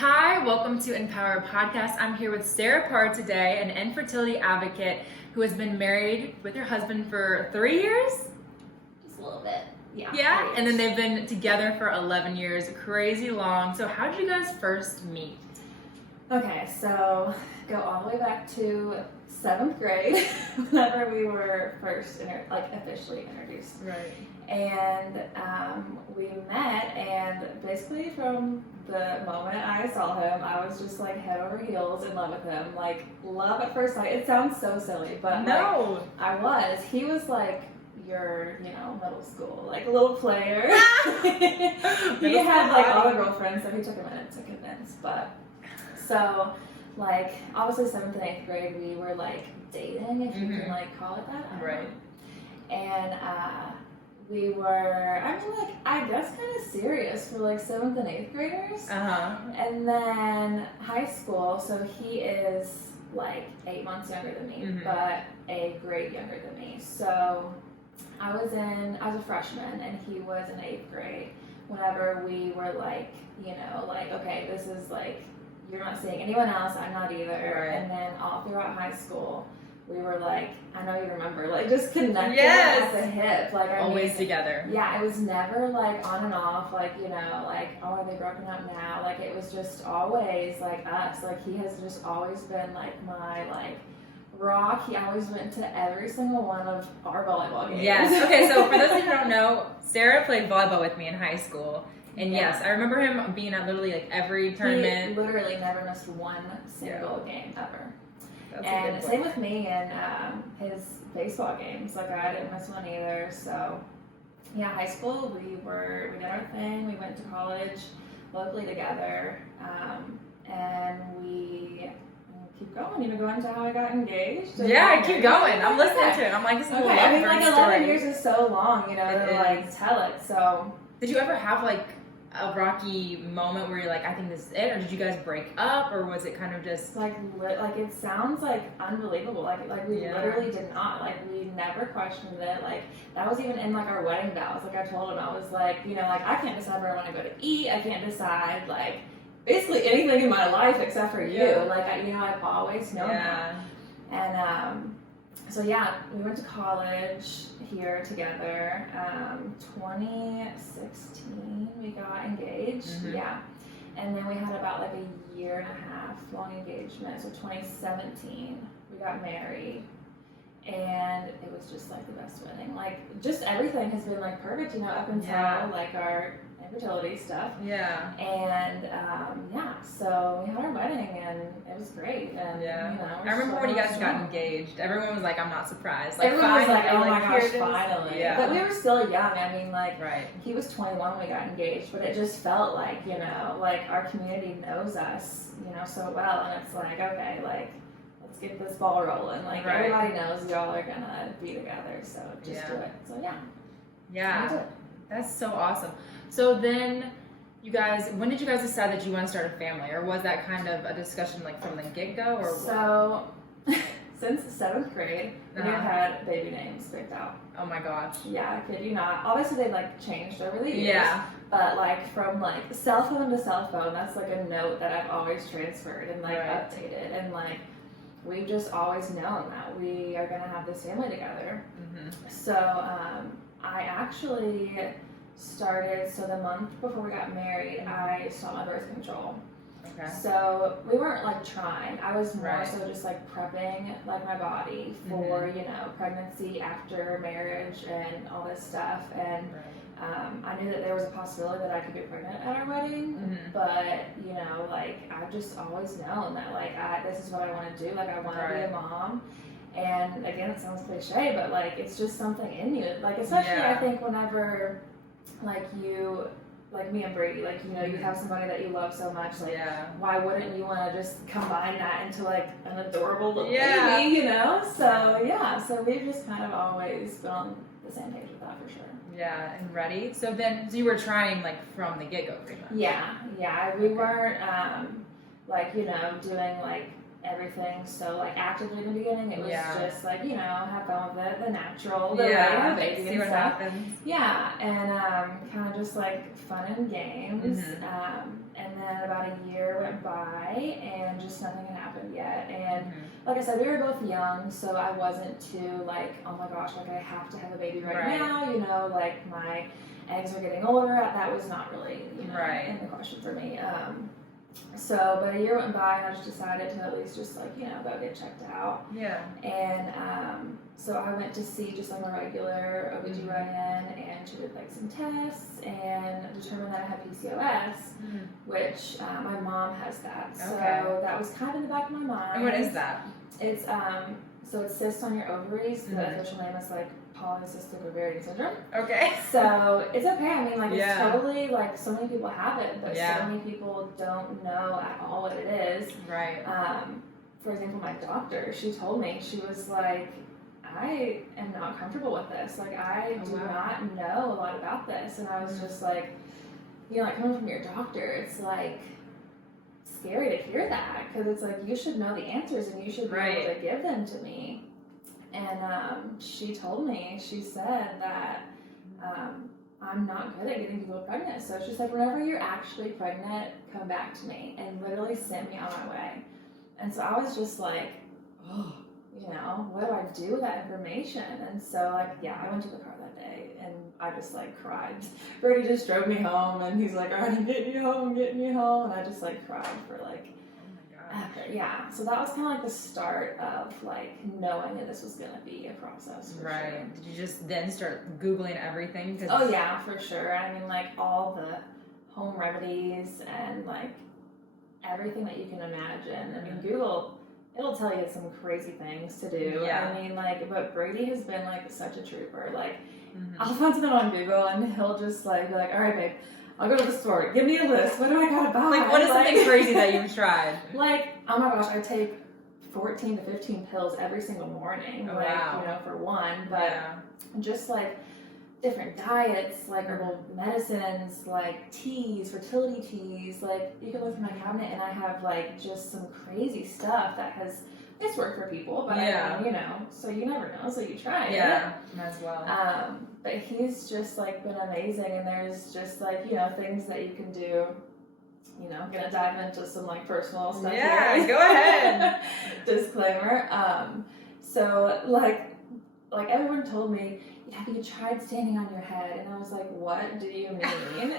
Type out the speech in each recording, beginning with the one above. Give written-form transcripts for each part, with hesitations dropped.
Hi, welcome to Empower Podcast. I'm here with Sara Parr today, an infertility advocate who has been married with her husband for 3 years? Just a little bit. Yeah, and then they've been together for 11 years, crazy long. So how did you guys first meet? Okay, so go all the way back to 7th grade, whenever we were first officially introduced. Right. And we met, and basically from the moment I saw him, I was just like head over heels in love with him. Like love at first sight. It sounds so silly, but No. I was. He was like your, middle school, like a little player. He had like all the girlfriends, so he took a minute to convince. But so, like, obviously 7th and 8th grade, we were like dating, if you can like call it that. Right. And we were, I guess kind of serious for like 7th and 8th graders. And then high school, so he is like 8 months younger than me, but a grade younger than me. So I was a freshman and he was in 8th grade whenever we were like, okay, this is like, you're not seeing anyone else, I'm not either. Right. And then all throughout high school, we were like, I know you remember, like just connected Yes. at the hip. Like Always together. Yeah, it was never like on and off, like, like, oh, are they broken up now? Like it was just always like us. Like he has just always been like my like rock. He always went to every single one of our volleyball games. Yes. Okay, so for those of you who don't know, Sara played volleyball with me in high school. And yes, I remember him being at literally like every tournament. He literally never missed one single game ever. That's And same with me and his baseball games. Like I didn't miss one either. So yeah, high school we did our thing. We went to college locally together, and we keep going. Even going to how I got engaged. Yeah, keep going. I'm listening to it. I'm like, this is a I mean, like 11 story. years is so long, to like tell it. So did you ever have like a rocky moment where you're like, I think this is it, or did you guys break up, or was it kind of just like it sounds like unbelievable, like we literally did not, like we never questioned it, like that was even in like our wedding vows. Like I told him, I was like, like I can't decide where I want to go to eat, I can't decide like basically anything in my life except for you. Like I've always known that. And so yeah, we went to college here together. 2016 we got engaged. Yeah. And then we had about like a year and a half long engagement. So 2017 we got married. And it was just like the best wedding. Like just everything has been like perfect, up until like our infertility stuff. Yeah. And so we had our wedding and it was great. And I remember when you guys got engaged, everyone was like, I'm not surprised. Like everyone was like, oh my gosh, here it is. finally. Yeah. But we were still young. I mean, like right. He was 21 when we got engaged, but it just felt like, like our community knows us, so well, and it's like, okay, like let's get this ball rolling. Like everybody knows y'all are gonna be together, so just do it. So yeah, that's so awesome. So then when did you guys decide that you want to start a family, or was that kind of a discussion like from the get-go, or so since 7th grade we had baby names picked out. Oh my gosh. Yeah, I kid you not. Obviously they've like changed over the years. Yeah. But like from like cell phone to cell phone, that's like a note that I've always transferred and like updated, and like we've just always known that we are gonna have this family together. So I actually started, so the month before we got married, I saw my birth control. Okay. So we weren't like trying. I was more so just like prepping like my body for pregnancy after marriage and all this stuff. And I knew that there was a possibility that I could get pregnant at our wedding. But like I've just always known that like this is what I want to do. Like I want to be a mom. And again, it sounds cliche, but like it's just something in you. Like especially I think whenever like you, like me and Brady, like you have somebody that you love so much, like why wouldn't you want to just combine that into like an adorable little baby, so we've just kind of always been on the same page with that for sure. Yeah, and ready. So you were trying like from the get-go pretty much. Yeah, we weren't like doing like everything so like actively in the beginning. It was just like, you know, have fun with it, the natural, the baby see what happens. Yeah, and kind of just like fun and games. And then about a year went by and just nothing had happened yet. And like I said, we were both young, so I wasn't too like, oh my gosh, like I have to have a baby right now, you know, like my eggs are getting older. That was not really, you know, in the question for me. So, but a year went by and I just decided to at least just like, you know, go get checked out. Yeah. And so I went to see just like a regular OBGYN and she did like some tests and determined that I had PCOS, which my mom has that. So that was kind of in the back of my mind. And what is that? It's, so it's cysts on your ovaries. The official name is like polycystic ovarian syndrome. Okay. So it's okay. I mean, like it's totally like so many people have it, but so many people don't know at all what it is. Right. For example, my doctor, she told me, she was like, I am not comfortable with this. Like I do not know a lot about this. And I was just like, you know, like coming from your doctor, it's like scary to hear that because it's like you should know the answers and you should be able to give them to me. And she told me, she said that I'm not good at getting people pregnant. So she's like, whenever you're actually pregnant, come back to me, and literally sent me on my way. And so I was just like, oh, you know, what do I do with that information? And so like, yeah, I went to the car that day and I just like cried. Brady just drove me home and he's like, all right, I'm getting you home. And I just like cried for like, yeah, so that was kind of like the start of like knowing that this was going to be a process. Right. Sure. Did you just then start Googling everything? Oh yeah, for sure. I mean, like all the home remedies and like everything that you can imagine. I mean, Google, it'll tell you some crazy things to do. Yeah. I mean, like, but Brady has been like such a trooper. Like, I'll find something on Google and he'll just like be like, all right, babe, I'll go to the store. Give me a list. What do I gotta buy? Like, what is something crazy that you've tried? Like, oh my gosh, I take 14 to 15 pills every single morning. You know, for one. But just like different diets, like herbal medicines, like teas, fertility teas. Like, you can look through my cabinet and I have like just some crazy stuff that has. It's worked for people, but I mean, you know, so you never know, so you try it. Yeah, as well. But he's just like been amazing, and there's just like, you know, things that you can do. You know, I'm gonna dive into some like personal stuff here. Yeah, go ahead. Disclaimer. So like everyone told me, have you tried standing on your head? And I was like, what do you mean?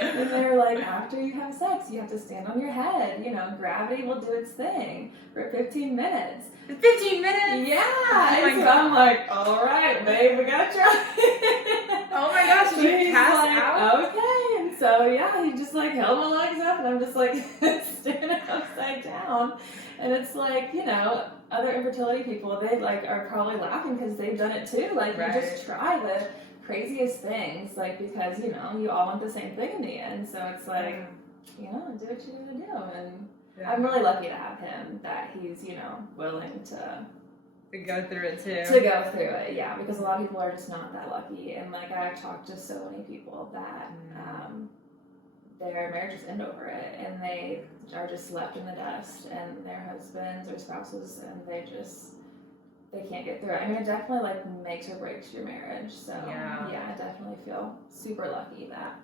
And they were like, after you have sex, you have to stand on your head. You know, gravity will do its thing for 15 minutes. 15 minutes? Yeah. Oh and so God. I'm like, all right, babe, we gotta try. Oh my gosh, did you pass out? Okay. And so, yeah, he just like held my legs up and I'm just like standing upside down. And it's like, you know, other infertility people, they like are probably laughing because they've done it too. Like, you just try the craziest things, like, because, you know, you all want the same thing in the end. So it's like, you know, do what you gotta do. And I'm really lucky to have him, that he's, you know, willing to go through it too. To go through it, yeah, because a lot of people are just not that lucky. And like, I've talked to so many people that their marriages end over it, and they are just left in the dust, and their husbands or spouses, and they can't get through it. I mean, it definitely like makes or breaks your marriage. So yeah, I definitely feel super lucky that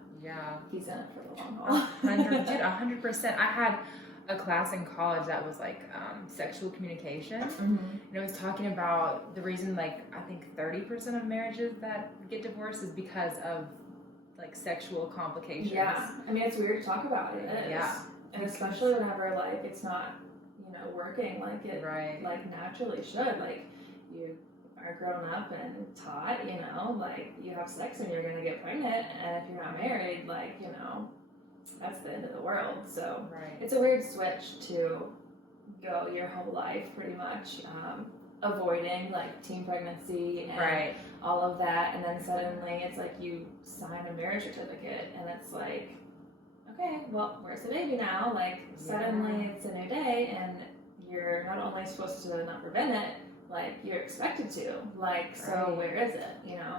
he's in it for the long haul. 100%. I had a class in college that was like sexual communication, and it was talking about the reason, like, I think 30% of marriages that get divorced is because of like sexual complications. Yeah, I mean, it's weird to talk about it. It is. Yeah, and especially whenever like it's not, you know, working like it like naturally should. Like, you are grown up and taught, you know, like you have sex and you're gonna get pregnant, and if you're not married, like, you know, that's the end of the world. So it's a weird switch to go your whole life pretty much avoiding like teen pregnancy and all of that, and then suddenly it's like you sign a marriage certificate and it's like, okay, well, where's the baby now? Like, suddenly it's a new day and you're not only supposed to not prevent it, like you're expected to, like, so where is it, you know?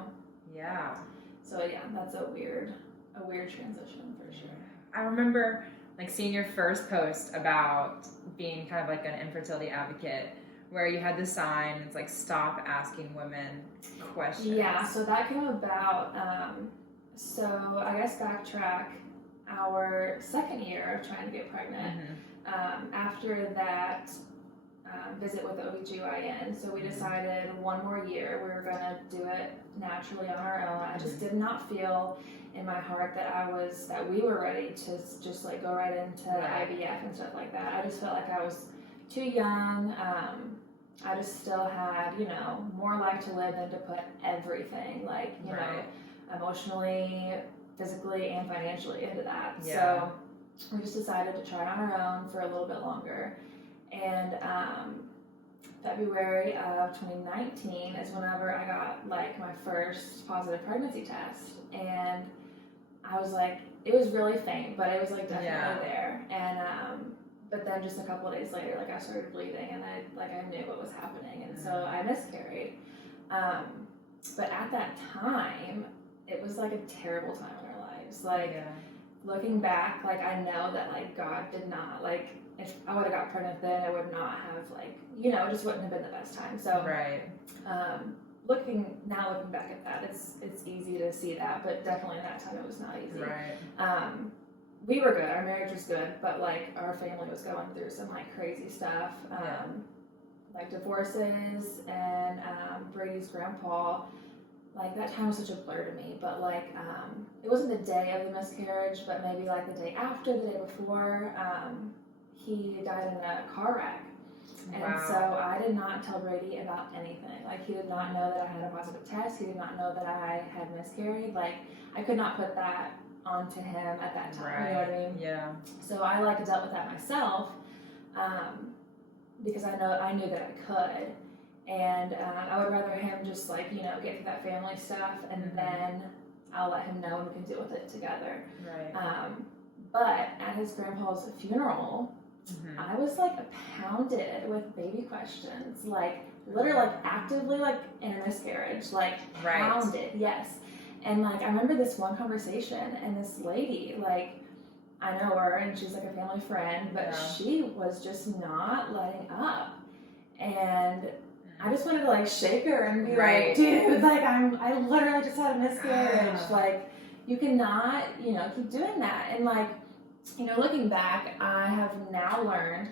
Yeah. So yeah, that's a weird transition for sure. I remember like seeing your first post about being kind of like an infertility advocate, where you had the sign, it's like, stop asking women questions. Yeah, so that came about, so I guess backtrack, our second year of trying to get pregnant, after that visit with the OBGYN, so we decided one more year we were going to do it naturally on our own. I just did not feel in my heart that we were ready to just like go right into IVF and stuff like that. I just felt like I was too young. I just still had, you know, more life to live than to put everything, like, you know, emotionally, physically, and financially into that. So we just decided to try it on our own for a little bit longer. And February of 2019 is whenever I got like my first positive pregnancy test. And I was like, it was really faint, but it was like definitely there. And but then just a couple of days later, like I started bleeding, and I knew what was happening, and so I miscarried. But at that time, it was like a terrible time in our lives. Like looking back, like I know that like God did not, like if I would have got pregnant then, it would not have, like, you know, it just wouldn't have been the best time. So looking back at that, it's easy to see that, but definitely that time it was not easy. We were good, our marriage was good, but like our family was going through some like crazy stuff, like divorces, and Brady's grandpa, like that time was such a blur to me, but like it wasn't the day of the miscarriage, but maybe like the day after, the day before, he died in a car wreck. And so I did not tell Brady about anything. Like, he did not know that I had a positive test. He did not know that I had miscarried. Like, I could not put that onto him at that time. You know what I mean? Yeah. So I like dealt with that myself, because I knew that I could, and I would rather him just like, you know, get through that family stuff, and then I'll let him know and we can deal with it together. But at his grandpa's funeral, I was like pounded with baby questions, like literally, like actively, like in a miscarriage, like pounded, yes. And like I remember this one conversation, and this lady, like I know her, and she's like a family friend, but she was just not letting up, and I just wanted to like shake her and be like, dude, like I literally just had a miscarriage, like you cannot, you know, keep doing that. And like, you know, looking back, I have now learned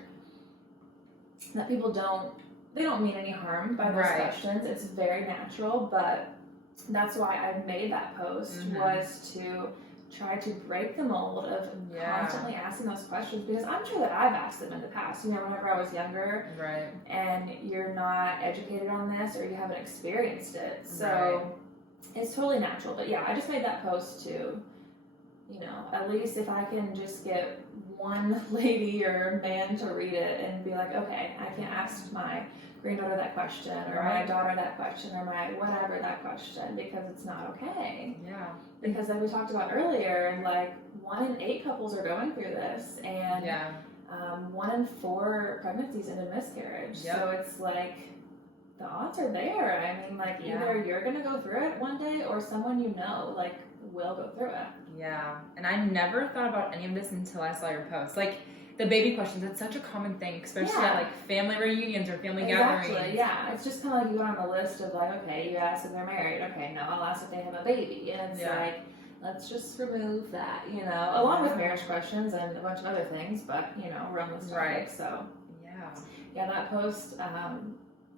that people don't mean any harm by those questions. It's very natural, but that's why I made that post, was to try to break the mold of constantly asking those questions, because I'm sure that I've asked them in the past, you know, whenever I was younger, and you're not educated on this, or you haven't experienced it, so it's totally natural. But yeah, I just made that post to, you know, at least if I can just get one lady or man to read it and be like, okay, I can ask my granddaughter that question, or my daughter that question, or my whatever that question, because it's not okay. Because like we talked about earlier, like 1 in 8 couples are going through this, and 1 in 4 pregnancies end in miscarriage. So it's like the odds are there. I mean, like either you're gonna go through it one day, or someone you know like will go through it. And I never thought about any of this until I saw your post. Like the baby questions, it's such a common thing, especially at like family reunions or family gatherings. It's just kind of like you go on the list of like, okay, you ask if they're married. Okay, no, I'll ask if they have a baby. And it's like, let's just remove that, you know, along with marriage questions and a bunch of other things, but, you know, we're on this topic. So, that post,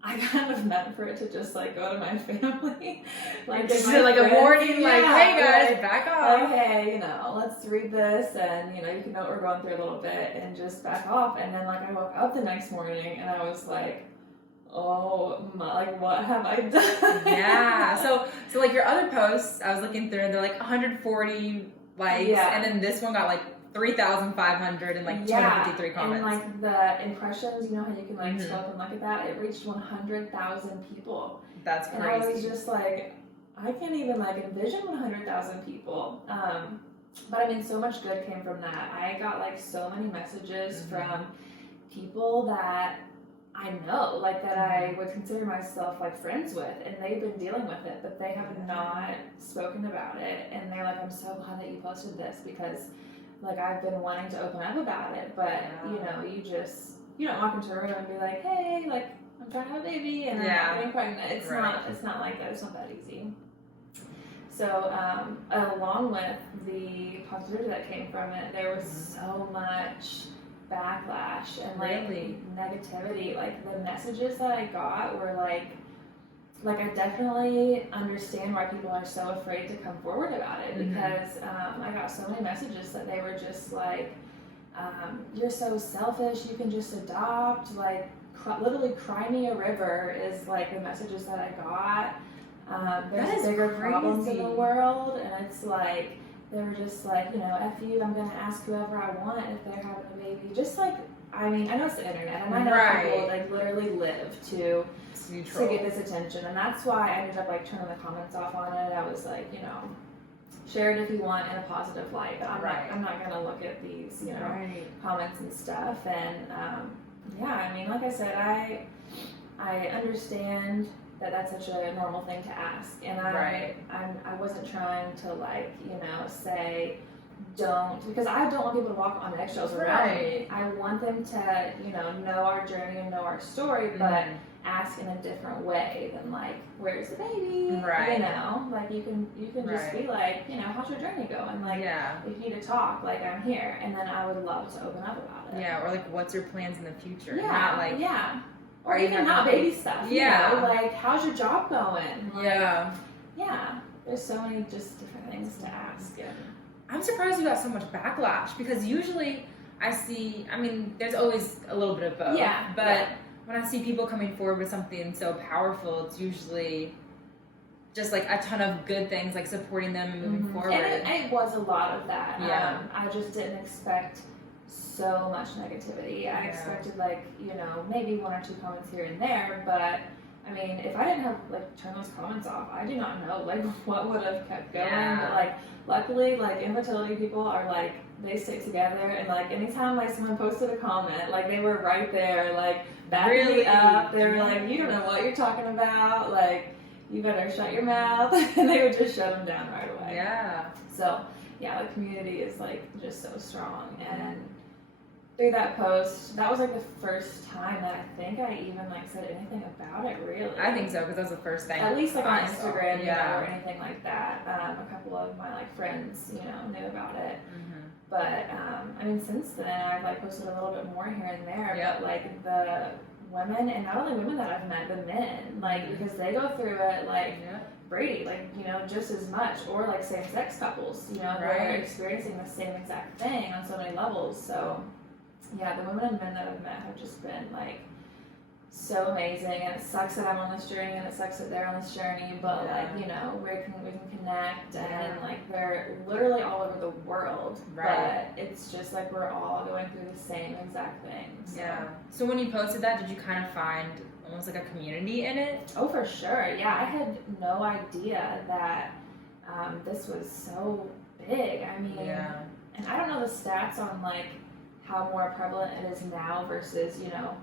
I kind of meant for it to just like go to my family, like just like a warning, like, hey guys, back off. Like, hey, you know, let's read this, and you know, you can know what we're going through a little bit, and just back off. And then like I woke up the next morning, and I was like, oh my, like what have I done? So like your other posts, I was looking through, and they're like 140 likes, and then this one got like 3,500 and like 253 comments. And like the impressions, you know how you can like scroll and look at that? It reached 100,000 people. That's crazy. And I was just like, I can't even like envision 100,000 people. But I mean, so much good came from that. I got like so many messages from people that I know, like that I would consider myself like friends with, and they've been dealing with it, but they have not spoken about it. And they're like, I'm so glad that you posted this, because like I've been wanting to open up about it, but you know, you just you don't walk into a room and be like, hey, like, I'm trying to have a baby and I'm not getting pregnant. It's not like that. It's not that easy. So, along with the positivity that came from it, there was so much backlash and like negativity. Like the messages that I got were like I definitely understand why people are so afraid to come forward about it, because I got so many messages that they were just like, you're so selfish, you can just adopt, like literally cry me a river is like the messages that I got. There's bigger problems in the world, and it's like they were just like, you know, F you, I'm gonna ask whoever I want if they're having a baby. Just like, I mean, I know it's the internet, and I know people like literally live to get this attention, and that's why I ended up like turning the comments off on it. I was like, you know, share it if you want in a positive light, but I'm not gonna look at these, you know, comments and stuff. And yeah, I mean, like I said, I understand that that's such a normal thing to ask, and I wasn't trying to like, you know, say don't, because I don't want people to walk on eggshells around me. I want them to, you know our journey and know our story, but ask in a different way than like, where's the baby? You know, like you can just be like, you know, how's your journey going? Like, if you need to talk, like I'm here, and then I would love to open up about it. Yeah, or like, what's your plans in the future? Yeah, not like, or even not baby stuff. You know, like how's your job going? Like, yeah. There's so many just different things to ask. Yeah. I'm surprised you got so much backlash, because usually I see, I mean, there's always a little bit of both. Yeah. But when I see people coming forward with something so powerful, it's usually just like a ton of good things, like supporting them and moving forward. And it was a lot of that. Yeah. I just didn't expect so much negativity. I expected like, you know, maybe one or two comments here and there, but I mean, if I didn't have like turn those comments off, I do not know like what would have kept going. But, like luckily, like infertility people are like, they stick together, and like anytime like someone posted a comment, like they were right there, like backing me up. They were like, you don't know what you're talking about, like you better shut your mouth, and they would just shut them down right away. Yeah. So yeah, the community is like just so strong, and through that post, that was like the first time that I think I even like said anything about it, really. I think so, because that was the first thing. At least like on Instagram, or anything like that. A couple of my like friends, you know, knew about it. But I mean, since then I've like posted a little bit more here and there. But like the women, and not only women that I've met, the men, like because they go through it like Brady, like, you know, just as much, or like same-sex couples, you know, they're experiencing the same exact thing on so many levels. So yeah, the women and men that I've met have just been like so amazing, and it sucks that I'm on this journey, and it sucks that they're on this journey, but like, you know, we can connect, and like they're literally all over the world, but it's just like we're all going through the same exact thing. So. Yeah. So when you posted that, did you kind of find almost like a community in it? Oh, for sure. Yeah, I had no idea that this was so big. I mean, and I don't know the stats on like how more prevalent it is now versus, you know,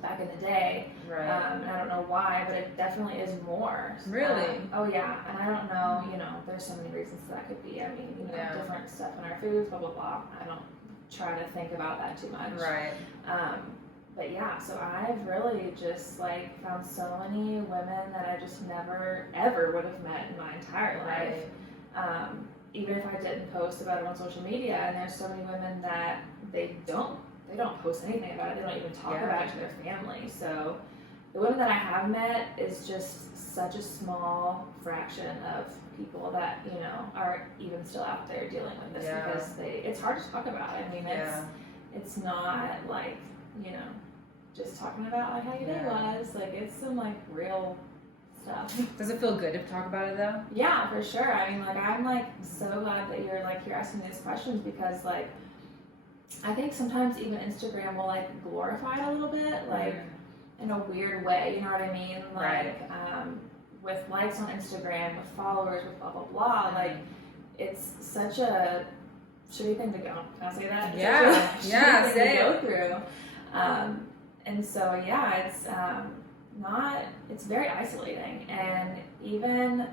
back in the day. And I don't know why, but it definitely is more. Really? Oh yeah, and I don't know, you know, there's so many reasons that could be. I mean, you know, different stuff in our foods, blah, blah, blah. I don't try to think about that too much. But yeah, so I've really just like found so many women that I just never, ever would have met in my entire life. Even if I didn't post about it on social media, and there's so many women that they don't post anything about it. They don't even talk about it to their family. So the women that I have met is just such a small fraction of people that, you know, are even still out there dealing with this, because it's hard to talk about. I mean, it's not like, you know, just talking about like how your day was. Like it's some like real stuff. Does it feel good to talk about it though? Yeah, for sure. I mean, like I'm like so glad that you're asking these questions, because like I think sometimes even Instagram will like glorify it a little bit, like in a weird way, you know what I mean? Like with likes on Instagram, with followers, with blah blah blah, like it's such a shitty thing to go. Can I say that? It's thing to go through. And so it's it's very isolating, and even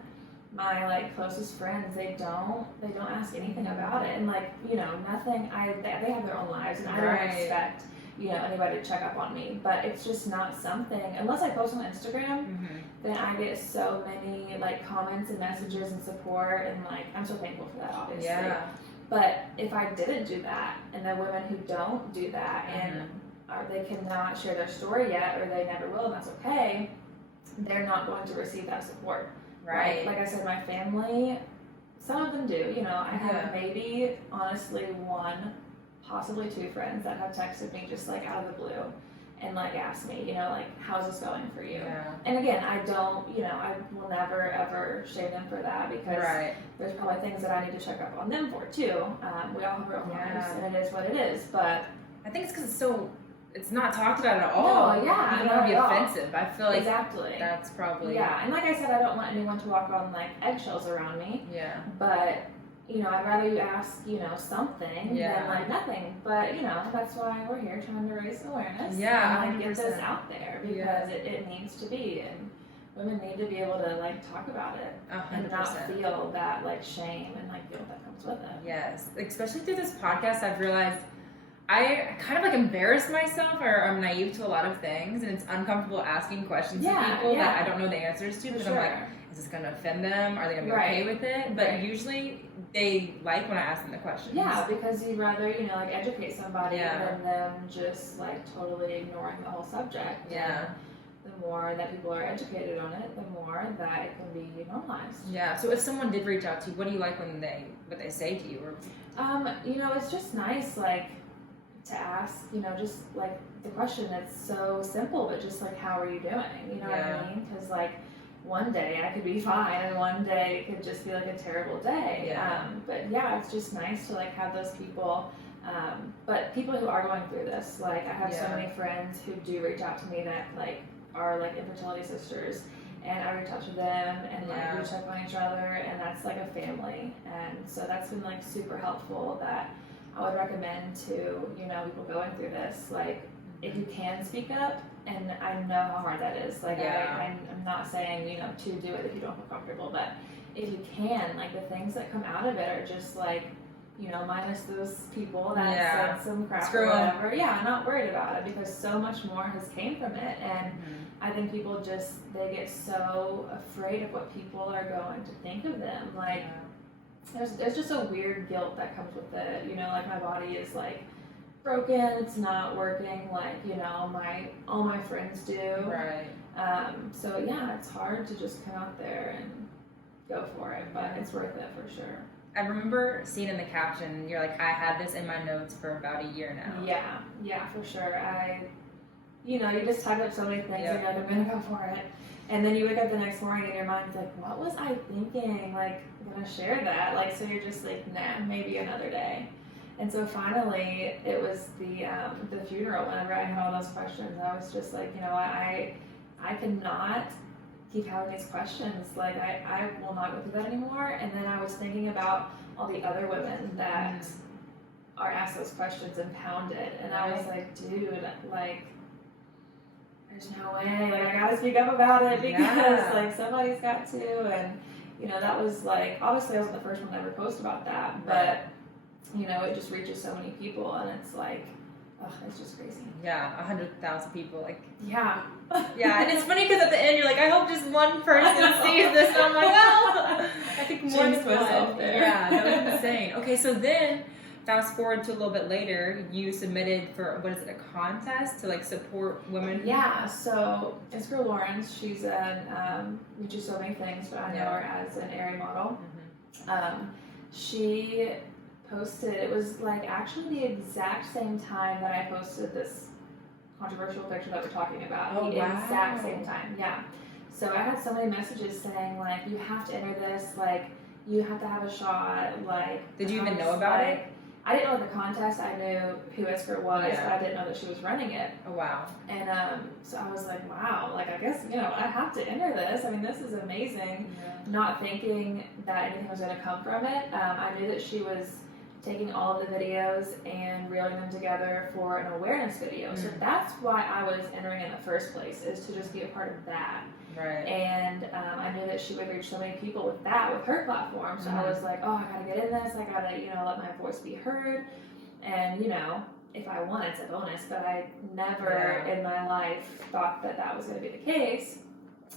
my like closest friends, they don't ask anything about it, and like, you know, nothing. They have their own lives, and I don't expect, anybody to check up on me. But it's just not something, unless I post on Instagram, then I get so many like comments and messages and support, and like I'm so thankful for that, obviously. Yeah. But if I didn't do that, and the women who don't do that, and they cannot share their story yet, or they never will, and that's okay, they're not going to receive that support. Right. Like I said, my family, some of them do. I have maybe, honestly, one, possibly two friends that have texted me just like out of the blue and like asked me, like, how's this going for you? Yeah. And again, I don't, I will never ever shame them for that, because there's probably things that I need to check up on them for too. We all have our own lives, and it is what it is. But I think it's because it's not talked about at all. No, yeah, you don't want to be offensive. I feel like exactly. That's probably and like I said, I don't want anyone to walk on like eggshells around me. Yeah. But I'd rather you ask, something than like nothing. But that's why we're here, trying to raise awareness. Yeah, and like get this out there, because it needs to be, and women need to be able to like talk about it 100%. and not feel that like shame and like guilt that comes with it. Yes, especially through this podcast, I've realized I kind of like embarrass myself, or I'm naive to a lot of things, and it's uncomfortable asking questions to people that I don't know the answers to, because I'm like, is this going to offend them? Are they going to be okay with it? But usually they like when I ask them the questions. Yeah, because you'd rather, like educate somebody than them just like totally ignoring the whole subject. Yeah. And the more that people are educated on it, the more that it can be normalized. Yeah. So if someone did reach out to you, what do you like when what they say to you? Or it's just nice, like, to ask, just like the question that's so simple, but just like, how are you doing? You know what I mean? Because like one day I could be fine, and one day it could just be like a terrible day. But it's just nice to like have those people. But people who are going through this, like I have so many friends who do reach out to me that like are like infertility sisters, and I reach out to them, and like we check on each other, and that's like a family. And so that's been like super helpful, that I would recommend to, people going through this, like, if you can speak up, and I know how hard that is, like, I'm not saying, to do it if you don't feel comfortable, but if you can, like, the things that come out of it are just, like, minus those people that said some crap or whatever. I'm not worried about it, because so much more has came from it, and I think people they get so afraid of what people are going to think of them, like, there's just a weird guilt that comes with it, like my body is like broken, it's not working like, all my friends do. Right. So it's hard to just come out there and go for it, but it's worth it for sure. I remember seeing in the caption, you're like, I had this in my notes for about a year now. Yeah, for sure. You just type up so many things, and you're like, I'm gonna go for it. And then you wake up the next morning and your mind's like, what was I thinking? Like, I'm gonna share that. Like, so you're just like, nah, maybe another day. And so finally, it was the funeral. Whenever I had all those questions, I was just like, I cannot keep having these questions. Like, I will not go through that anymore. And then I was thinking about all the other women that are asked those questions and pounded. And I was like, dude, like, there's no way, like, I gotta speak up about it, because like somebody's got to. And that was like, obviously I wasn't the first one to ever post about that, but it just reaches so many people, and it's like, it's just crazy. 100,000 people, like, and it's funny because at the end you're like, I hope just one person sees this, and I'm like, well, I think more than one. That was insane. Okay, so then fast forward to a little bit later, you submitted for, what is it, a contest to like support women? So it's for Lawrence. She's we do so many things, but I know her as an area model. She posted, it was like actually the exact same time that I posted this controversial picture that we're talking about. Oh, wow. Exact same time, So I had so many messages saying like, you have to enter this, like, you have to have a shot, like. Did you even know about it? I didn't know the contest. I knew who Isker was, but I didn't know that she was running it. Oh, wow. And so I was like, wow, like, I guess, I have to enter this. I mean, this is amazing. Not thinking that anything was going to come from it. I knew that she was taking all of the videos and reeling them together for an awareness video. So that's why I was entering in the first place, is to just be a part of that. Right. And I knew that she would reach so many people with her platform. So I was like, oh, I gotta get in this. I gotta, let my voice be heard. And, if I won, it's a bonus, but I never in my life thought that was going to be the case.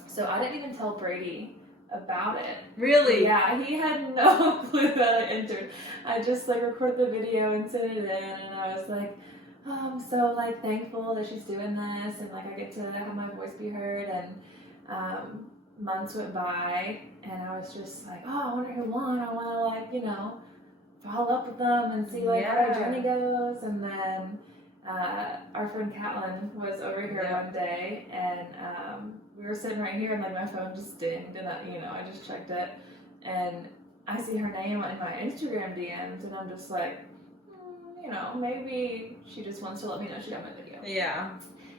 So I didn't even tell Brady about it. Really? Yeah, he had no clue that I entered. I just like recorded the video and sent it in, and I was like, oh, I'm so like thankful that she's doing this, and like I get to have my voice be heard. And months went by, and I was just like, oh, I wonder who won. I want to like, you know, follow up with them and see like how their journey goes. And then our friend Catlin was over here one day, and we were sitting right here, and like my phone just dinged, and I just checked it, and I see her name in my Instagram DMs, and I'm just like, maybe she just wants to let me know she got my video. Yeah.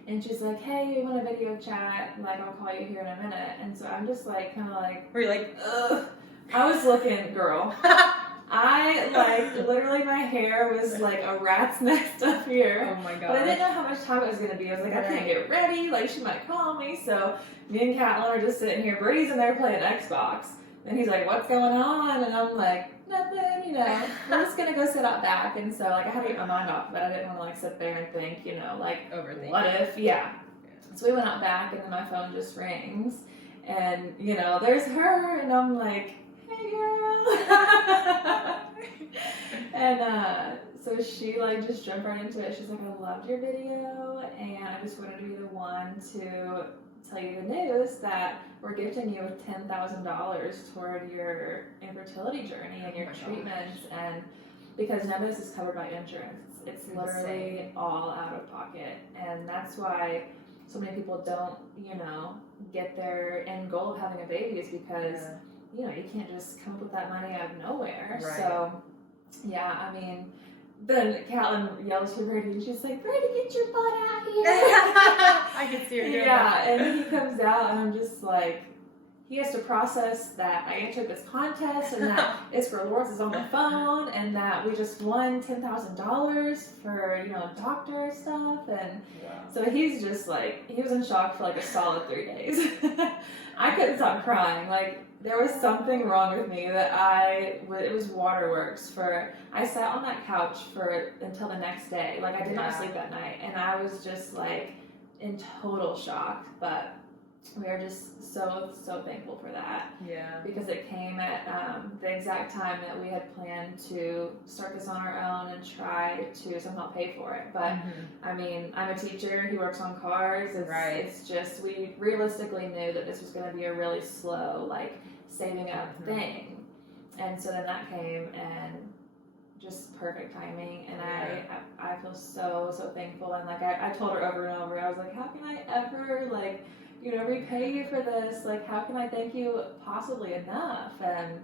And she's like, hey, we want a video chat, like I'll call you here in a minute. And so I'm just like, kind of like, were you like, ugh. I was looking, girl. I like literally my hair was like a rat's nest up here. Oh my god. But I didn't know how much time it was gonna be. I was like, I can't get ready. Like she might call me. So me and Catlin are just sitting here. Brady's in there playing Xbox, and he's like, "What's going on?" And I'm like, "Nothing. We're just gonna go sit out back." And so like I had to get my mind off of it. I didn't want to like sit there and think, like overthink. What if? Yeah. So we went out back, and then my phone just rings, and there's her, and I'm like, hey girl. And so she like just jumped right into it. She's like, I loved your video, and I just wanted to be the one to tell you the news that we're gifting you with $10,000 toward your infertility journey and your treatments. And because none of this is covered by insurance, it's literally all out of pocket. And that's why so many people don't get their end goal of having a baby, is because you can't just come up with that money out of nowhere. Right. So, yeah, I mean, then Catlin yells for Brady, and she's like, Brady, get your butt out here. I can see her doing that. Yeah, and he comes out, and I'm just like, he has to process that I entered this contest, and that it's for Lawrence's on the phone, and that we just won $10,000 for, doctor stuff. And so he's just like, he was in shock for like a solid 3 days. I couldn't stop crying. Like, there was something wrong with me that it was waterworks I sat on that couch until the next day. Like, I did not sleep that night, and I was just like in total shock. But we are just so thankful for that. Yeah. Because it came at the exact time that we had planned to start this on our own and try to somehow pay for it. But I mean, I'm a teacher. He works on cars. It's just, we realistically knew that this was going to be a really slow, like, saving up thing. And so then that came, and just perfect timing. And I feel so thankful. And like I told her over and over, I was like, how can I ever like repay you for this? Like, how can I thank you possibly enough? And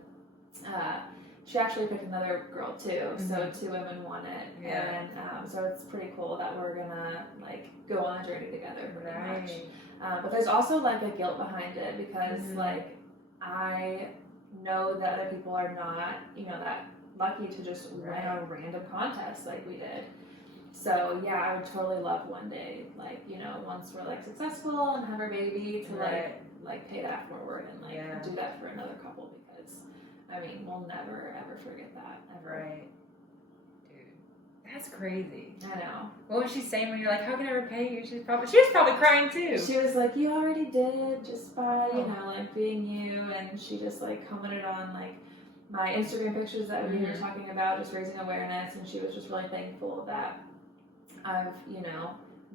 she actually picked another girl too, so 2 women won it. And so it's pretty cool that we're gonna like go on a journey together pretty much. But there's also like a guilt behind it, because like I know that other people are not that lucky to just win a random contest like we did. So yeah, I would totally love one day, like, once we're like successful and have our baby, to like pay that forward and like do that for another couple, because I mean, we'll never ever forget that ever. Right. Dude, that's crazy. I know. What was she saying when you're like, how can I repay you? She was probably crying too. She was like, you already did, just by like being you. And she just like commented on like my Instagram pictures that we were talking about, just raising awareness, and she was just really thankful that I've,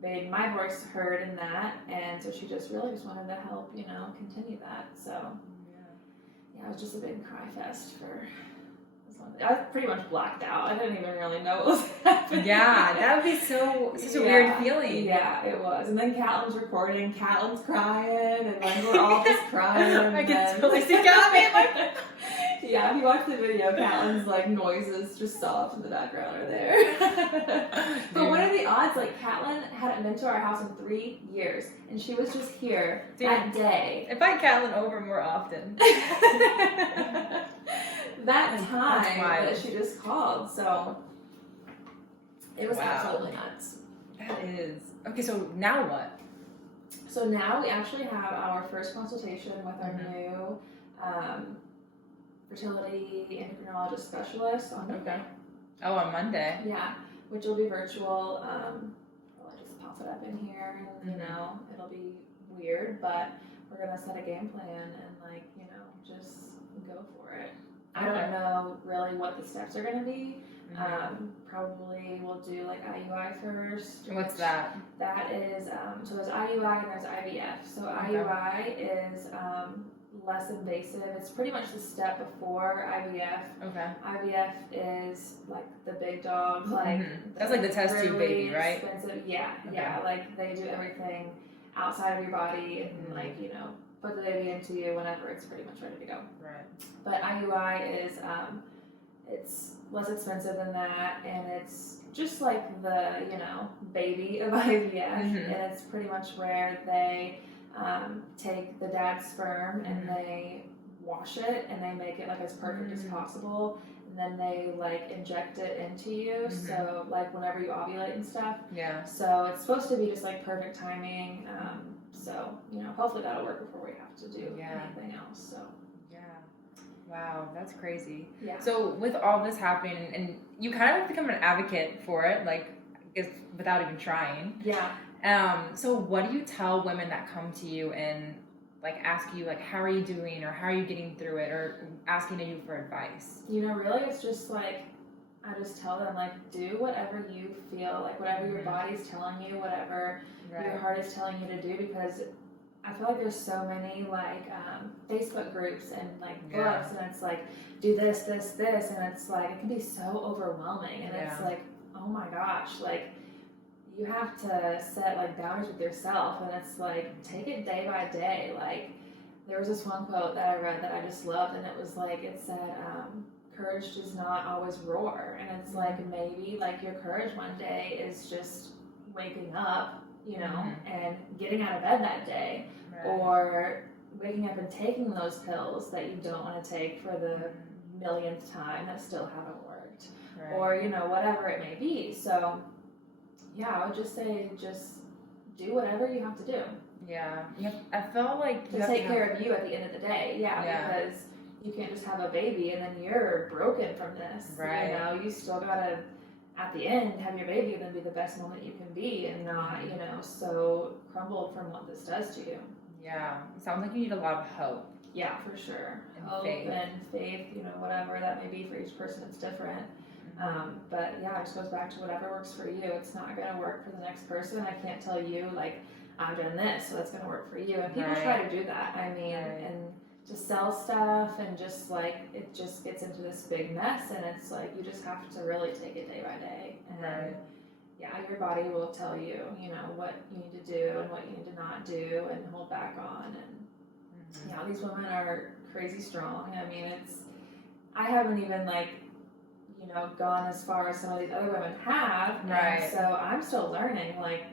made my voice heard in that, and so she just really just wanted to help, continue that. So yeah, it was just a big cry fest for this one. I was pretty much blacked out. I didn't even really know what was happening. Yeah, that would be such a weird feeling. Yeah, it was. And then Catlin's recording, Catlin's crying, and then we're all just crying. I can totally see Catlin like. Yeah, if you watch the video, Catlin's like noises, just sobs in the background are there. But what are the odds? Like, Catlin hadn't been to our house in 3 years, and she was just here that day. Invite Catlin over more often. That time that she just called, so it was absolutely nuts. That is. Okay, so now what? So now we actually have our first consultation with our new fertility endocrinologist specialist on Monday. Oh, on Monday. Yeah. which will be virtual. I'll just pop it up in here, and you know, it'll be weird, but we're gonna set a game plan and like, you know, just go for it. I don't know really what the steps are gonna be. Probably we'll do like IUI first. What's that? That is, so there's IUI and there's IVF. So IUI is less invasive. It's pretty much the step before IVF. Okay. IVF is like the big dog, like that's like the test tube really baby, right? Expensive. Yeah, yeah. Like they do everything outside of your body and like, you know, put the baby into you whenever it's pretty much ready to go. Right. But IUI is it's less expensive than that, and it's just like the, you know, baby of IVF, and it's pretty much where they take the dad's sperm and they wash it and they make it like as perfect as possible, and then they like inject it into you, so like whenever you ovulate and stuff. Yeah. So it's supposed to be just like perfect timing. So, you know, hopefully that'll work before we have to do anything else. So. Wow, that's crazy. Yeah. So with all this happening, and you kind of have become an advocate for it, like, without even trying. Yeah. So what do you tell women that come to you and like ask you like, how are you doing, or how are you getting through it, or asking you for advice? You know, really, it's just like, I just tell them like, do whatever you feel, like whatever your body's telling you, whatever your heart is telling you to do, because I feel like there's so many like Facebook groups and like books, and it's like, do this, this, this, and it's like, it can be so overwhelming, and it's like, oh my gosh, like you have to set like boundaries with yourself, and it's like, take it day by day. Like there was this one quote that I read that I just loved, and it was like, it said, courage does not always roar, and it's like, maybe like your courage one day is just waking up, you know, and getting out of bed that day, or waking up and taking those pills that you don't want to take for the millionth time that still haven't worked, or, you know, whatever it may be. So yeah, I would just say, just do whatever you have to do. Yeah. I feel like to take care of you at the end of the day. Because you can't just have a baby and then you're broken from this. You know, you still gotta, at the end, have your baby and then be the best moment you can be, and not, you know, so crumbled from what this does to you. Yeah. It sounds like you need a lot of hope. Yeah, for sure. And hope faith. and faith, you know, whatever that may be for each person, it's different. But yeah, it just goes back to whatever works for you. It's not going to work for the next person. I can't tell you, like, I've done this, so that's going to work for you. And people try to do that. I mean, and to sell stuff, and just like, it just gets into this big mess, and it's like, you just have to really take it day by day. And yeah, your body will tell you, you know, what you need to do and what you need to not do and hold back on. And yeah, these women are crazy strong. I mean, I haven't even like, you know, gone as far as some of these other women have. And so I'm still learning, like,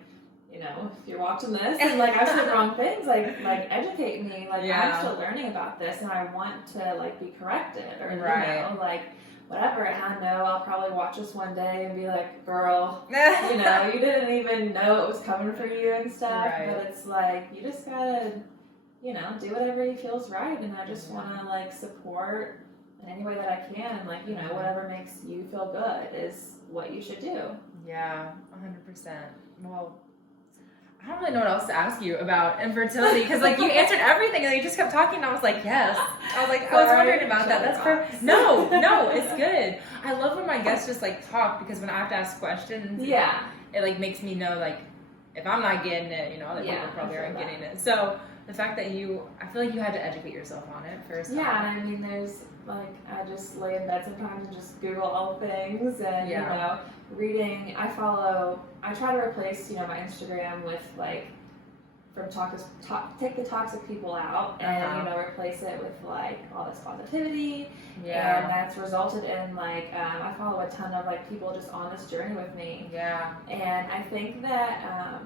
you know, if you're watching this and like I've said wrong things, like educate me. Like I'm still learning about this, and I want to like be corrected, or you know, like whatever. And I know I'll probably watch this one day and be like, girl, you know, you didn't even know it was coming for you and stuff. But it's like, you just gotta, you know, do whatever you feels right. And I just want to like support in any way that I can. Like, you know, whatever makes you feel good is what you should do. Yeah, 100%. Well, I don't really know what else to ask you about infertility, because like you answered everything and you just kept talking, and I was like, yes. I was like, I was wondering about that. That's perfect. No, it's good. I love when my guests just like talk, because when I have to ask questions, it like makes me know, like, if I'm not getting it, you know, other people probably aren't getting it. So the fact that I feel like you had to educate yourself on it first. Yeah, and I mean, there's like, I just lay in bed sometimes and just Google all things, and you know, reading. I try to replace, you know, my Instagram with like, take the toxic people out, and you know, replace it with like all this positivity. And that's resulted in like, I follow a ton of like people just on this journey with me. And I think that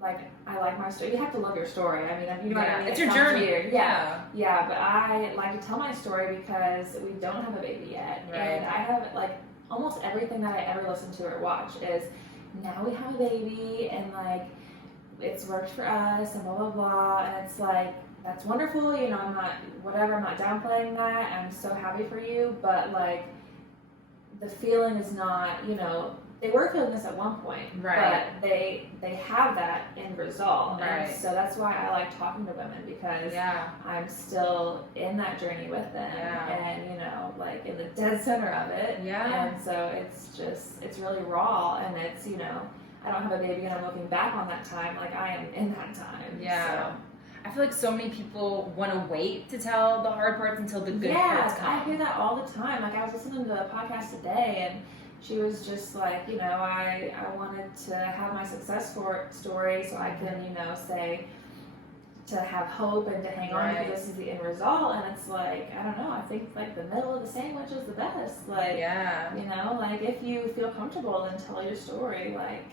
like, I like my story. You have to love your story. I mean, you know what I mean? It's your journey. Weird. Yeah, but I like to tell my story because we don't have a baby yet. And I have, like, almost everything that I ever listen to or watch is, now we have a baby, and, like, it's worked for us, and blah, blah, blah. And it's like, that's wonderful. You know, I'm not downplaying that. I'm so happy for you. But, like, the feeling is not, you know, they were feeling this at one point, right. but they have that end result. Right. And so that's why I like talking to women, because I'm still in that journey with them, and, you know, like in the dead center of it. And so it's really raw, and it's, you know, I don't have a baby and I'm looking back on that time like I am in that time. So. I feel like so many people want to wait to tell the hard parts until the good parts come. I hear that all the time. Like, I was listening to a podcast today, and she was just like, you know, I wanted to have my success story so I can, you know, say, to have hope and to hang on because this is the end result. And it's like, I don't know, I think like the middle of the sandwich is the best. Like, you know, like if you feel comfortable, then tell your story. Like,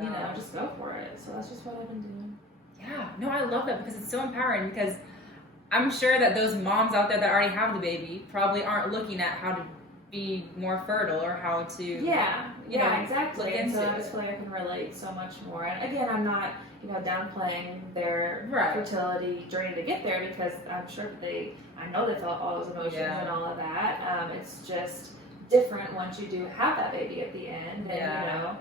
you know, just go for it. So that's just what I've been doing. Yeah, no, I love that because it's so empowering, because I'm sure that those moms out there that already have the baby probably aren't looking at how to be more fertile or how to you know, exactly. look And so into I just feel like I can relate so much more. And again, I'm not, you know, downplaying their fertility journey to get there, because I'm sure I know they felt all those emotions and all of that. It's just different once you do have that baby at the end, and you know.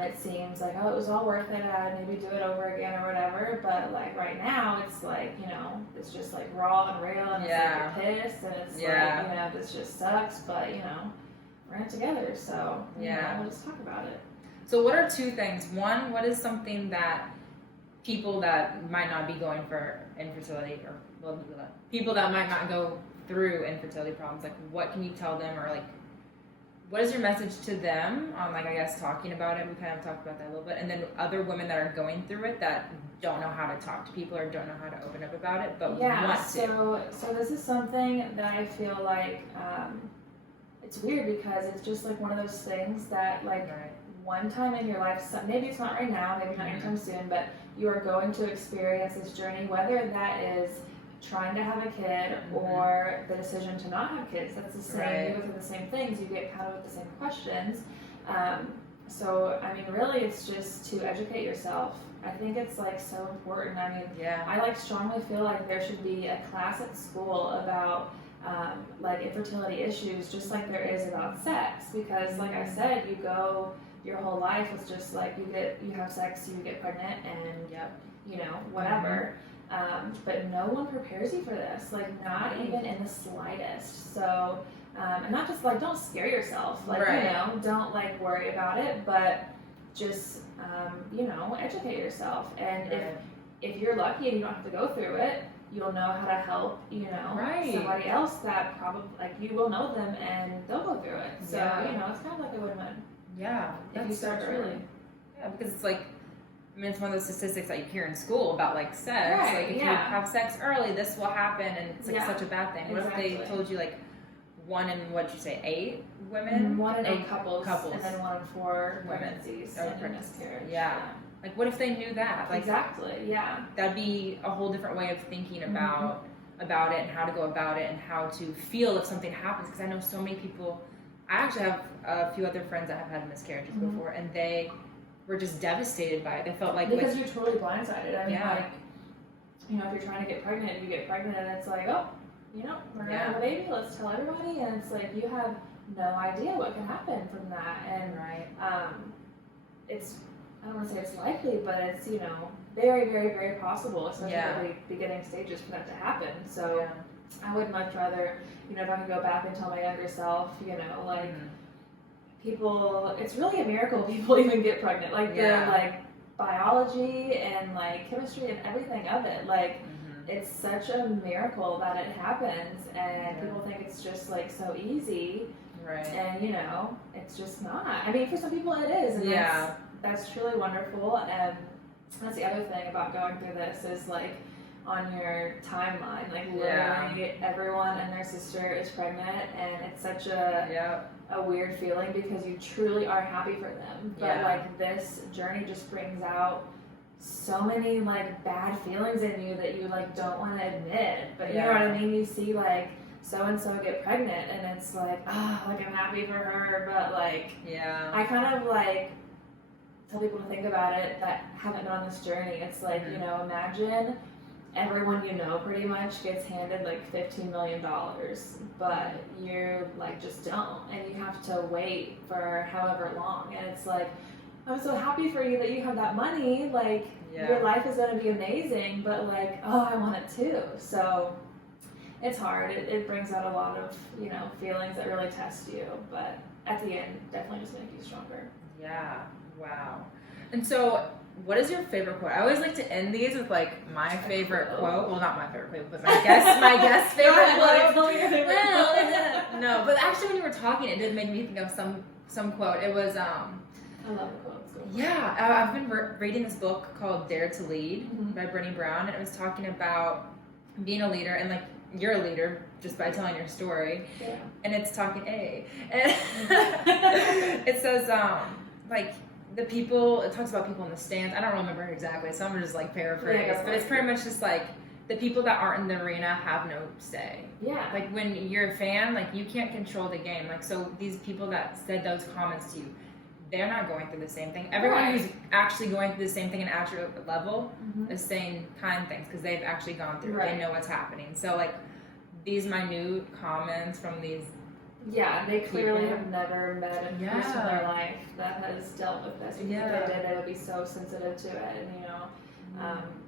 It seems like, oh, it was all worth it, I'd maybe do it over again or whatever, but like right now it's like, you know, it's just like raw and real, and it's like you're pissed, and it's like, you know, this just sucks, but you know, we're in it together, so you know, we'll just talk about it. So what are two things? One, what is something that people that might not be going for infertility, or well, people that might not go through infertility problems, like what can you tell them, or like what is your message to them on, like, I guess, talking about it? We kind of talked about that a little bit. And then other women that are going through it that don't know how to talk to people or don't know how to open up about it, but want to. So this is something that I feel like it's weird, because it's just like one of those things that, like, one time in your life, maybe it's not right now, maybe not anytime soon, but you are going to experience this journey, whether that is trying to have a kid or the decision to not have kids. That's the same. You go through the same things. You get kind of with the same questions. So I mean, really, it's just to educate yourself. I think it's like so important. I mean, I like strongly feel like there should be a class at school about like infertility issues, just like there is about sex. Because, like I said, you go your whole life with just like you have sex, you get pregnant, and you know, whatever. But no one prepares you for this, like not even in the slightest. So, and not just like, don't scare yourself, like, you know, don't like worry about it, but just, you know, educate yourself. And if you're lucky and you don't have to go through it, you'll know how to help, you know, somebody else that probably, like, you will know them and they'll go through it. So, you know, it's kind of like a win-win. Yeah, if you start early. Yeah, because it's like, I mean, it's one of those statistics that you hear in school about, like, sex. Like, if you have sex early, this will happen, and it's, like, such a bad thing. What if they told you, like, 1 in, what'd you say, 8 women? 1 in 8 couples. And then 1 in 4 pregnancies and miscarriage. Like, what if they knew that? Like, that'd be a whole different way of thinking about it, and how to go about it, and how to feel if something happens. Because I know so many people, I actually have a few other friends that have had miscarriages before, and they were just devastated by it. They felt like, because you're totally blindsided. I mean, like, you know, if you're trying to get pregnant, you get pregnant, and it's like, oh, you know, we're gonna have a baby. Let's tell everybody, and it's like you have no idea what can happen from that. And it's, I don't want to say it's likely, but it's, you know, very, very, very possible, especially at the beginning stages, for that to happen. So I would much rather, you know, if I could go back and tell my younger self, you know, like. People, it's really a miracle people even get pregnant. Like the like biology and like chemistry and everything of it. Like it's such a miracle that it happens, and people think it's just like so easy. And you know, it's just not. I mean, for some people it is, and that's truly wonderful. And that's the other thing about going through this is like on your timeline, like literally everyone and their sister is pregnant, and it's such a weird feeling because you truly are happy for them, but like this journey just brings out so many like bad feelings in you that you like don't want to admit, but you know what I mean? You see like so and so get pregnant, and it's like, oh, like I'm happy for her, but like I kind of like tell people to think about it that haven't been on this journey. It's like, you know, imagine everyone you know pretty much gets handed like $15 million, but you like just don't, and you have to wait for however long, and it's like, I'm so happy for you that you have that money, like your life is going to be amazing, but like, oh, I want it too. So it's hard. It brings out a lot of, you know, feelings that really test you, but at the end, definitely just make you stronger. Yeah. Wow. And so, what is your favorite quote? I always like to end these with like my favorite quote. Well, not my favorite quote, but my guest favorite quote. No, but actually, when you were talking, it did make me think of some quote. It was I love the quotes. Yeah, I've been reading this book called Dare to Lead by Brady and it was talking about being a leader, and like, you're a leader just by telling your story. Yeah. And it's talking and it says like the people, it talks about people in the stands. I don't remember exactly, so I'm just like paraphrase, but it's pretty much just like the people that aren't in the arena have no say. Yeah. Like when you're a fan, like you can't control the game. Like, so these people that said those comments to you, they're not going through the same thing. Everyone who's actually going through the same thing in actual level is saying kind things because they've actually gone through it. They know what's happening. So like these minute comments from these they clearly have never met a person in their life that has dealt with this. Because if they did, they would be so sensitive to it and, you know,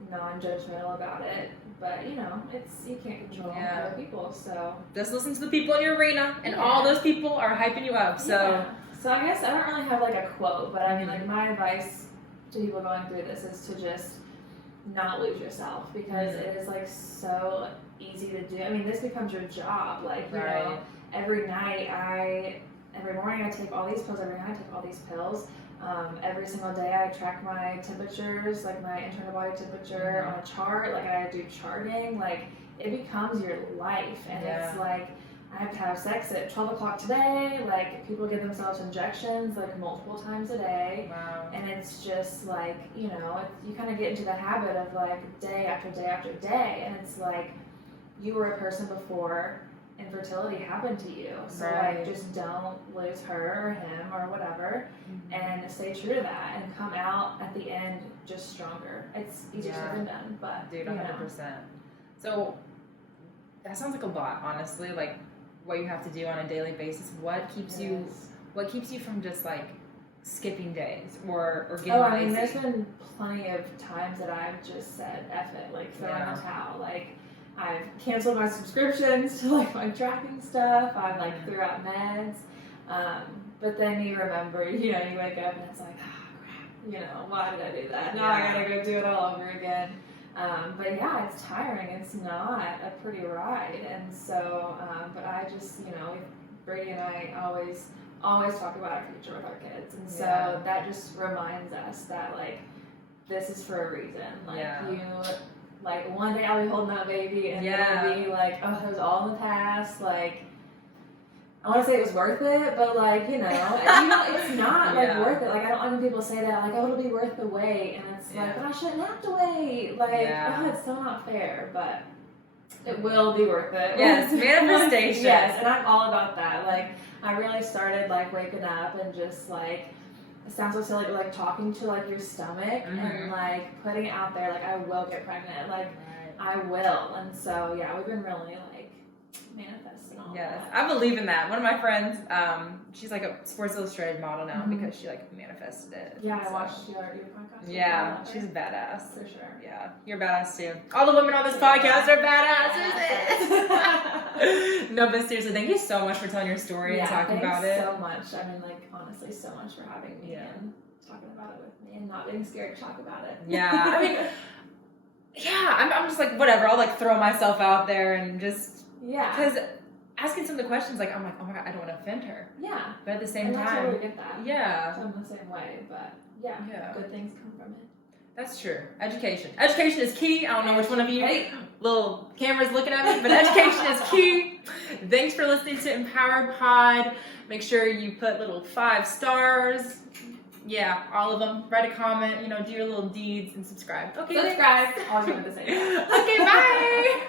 non-judgmental about it. But, you know, you can't control other people, so. Just listen to the people in your arena, and all those people are hyping you up, so. Yeah. So I guess I don't really have like a quote, but I mean, like, my advice to people going through this is to just not lose yourself, because it is like so easy to do. I mean, this becomes your job. Like, you know, every morning I take all these pills, every night I take all these pills. Every single day I track my temperatures, like my internal body temperature on a chart. Like, I do charting. Like, it becomes your life, and it's like, I have to have sex at 12 o'clock today. Like, people give themselves injections like multiple times a day. Wow. And it's just like, you know, you kind of get into the habit of like day after day after day. And it's like, you were a person before infertility happened to you. So like, just don't lose her or him or whatever, and stay true to that and come out at the end just stronger. It's easier said than done, but dude, 100%. So that sounds like a lot, honestly. Like, what you have to do on a daily basis. What keeps you from just like skipping days or getting lazy? I mean, there's been plenty of times that I've just said F it, like throw in the towel. Like, I've canceled my subscriptions to like my tracking stuff. I've like threw out meds. But then you remember, you know, you wake up and it's like, crap, you know, why did I do that? Now I gotta go do it all over again. But yeah, it's tiring. It's not a pretty ride. And so, but I just, you know, Brady and I always talk about our future with our kids. And so that just reminds us that like, this is for a reason. Like like one day I'll be holding that baby and it'll be like, oh, it was all in the past. Like, I want to say it was worth it, but like, you know, it's not like worth it. Like, I don't want people to say that, like, oh, it'll be worth the wait. And it's like, but I shouldn't have to wait. Like, oh, it's so not fair, but it will be worth it. Yes, manifestation. Yes, and I'm all about that. Like, I really started like waking up and just like, it sounds so silly, but like talking to like your stomach and like putting it out there, like, I will get pregnant. Like, I will. And so, yeah, we've been really like manifesting all that. I believe in that. One of my friends, she's like a Sports Illustrated model now because she like manifested it. Yeah, I watched your podcast. Yeah, she's a badass. For sure. Yeah, you're a badass too. All the women on this podcast are badasses. No, but seriously, thank you so much for telling your story and talking about it. So much. I mean, like, honestly, so much for having me and talking about it with me and not being scared to talk about it. Yeah, I mean, I'm just like, whatever. I'll like throw myself out there and just because asking some of the questions, like, I'm like, oh my god, I don't want to offend her. Yeah, but at the same time, I totally get that. Yeah, so I'm the same way, but good things come from it. That's true. Education is key. I don't know which one of you little cameras looking at me, but education is key. Thanks for listening to Empower Pod. Make sure you put little 5 stars. Yeah, all of them. Write a comment, you know, do your little deeds and subscribe. Okay, subscribe. Always do the same. Okay, bye.